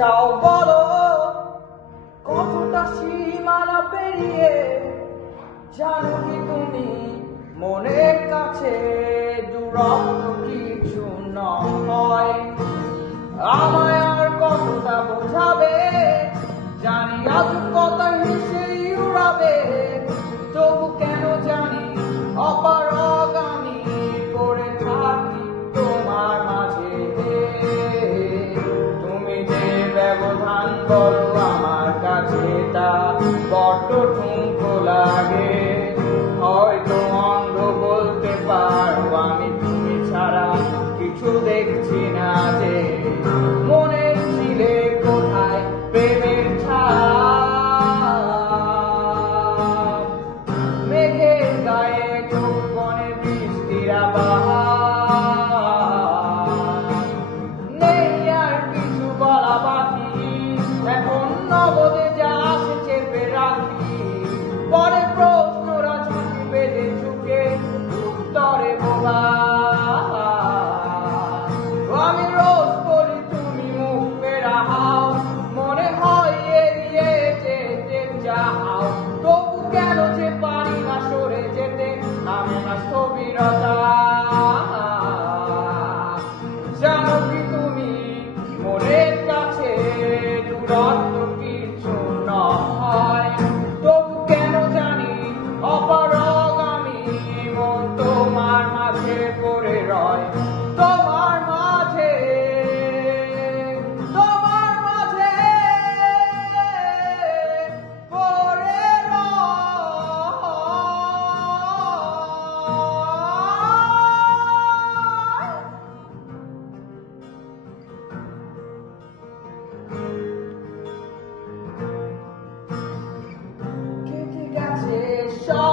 চাও বলো, কতটা সীমানা পেরিয়ে জানো কি তুমি মনের কাছে দূরত্ব কিছু নয়। আমায় আর কতটা বোঝাবে, জানি আজ কথা হেসেই উড়াবে, তবু কেন জানি অপারগ আমি করে থাকি তোমার মাঝে। তুমি যে ব্যবধান করো আমার কাছে তা বড্ড ঠুনকো লাগে। হয়তো অন্ধ বলতে পারো আমি তুমি ছাড়া কিছু দেখছি না যে, মনের ছিলে কোথায় প্রেমের ছাপ, মেঘের গায়ে যৌবনে বৃষ্টির আবাস। নেই আর কিছু বলা বাকি, এখন নগদে যা আসে চেপে রাখি, পরে প্রশ্নরা ঝুঁকি বেঁধে ঝুঁকে উত্তরে বোবা। আমি রোজ বলি তুমি মুখ ফেরাও, মনে হয় এড়িয়ে যেতে চাও, তবু কেন যে পারি না সরে যেতে, নামে না স্থবিরতা। জানো কি তুমি মনের কাছে দূরত্ব কিছু নয়, তবু কেন জানি অপারগ আমি মন তোমার মাঝে পড়ে রয়, তোমার মাঝে, তোমার মাঝে পড়ে রয়। কেটে গেছে সব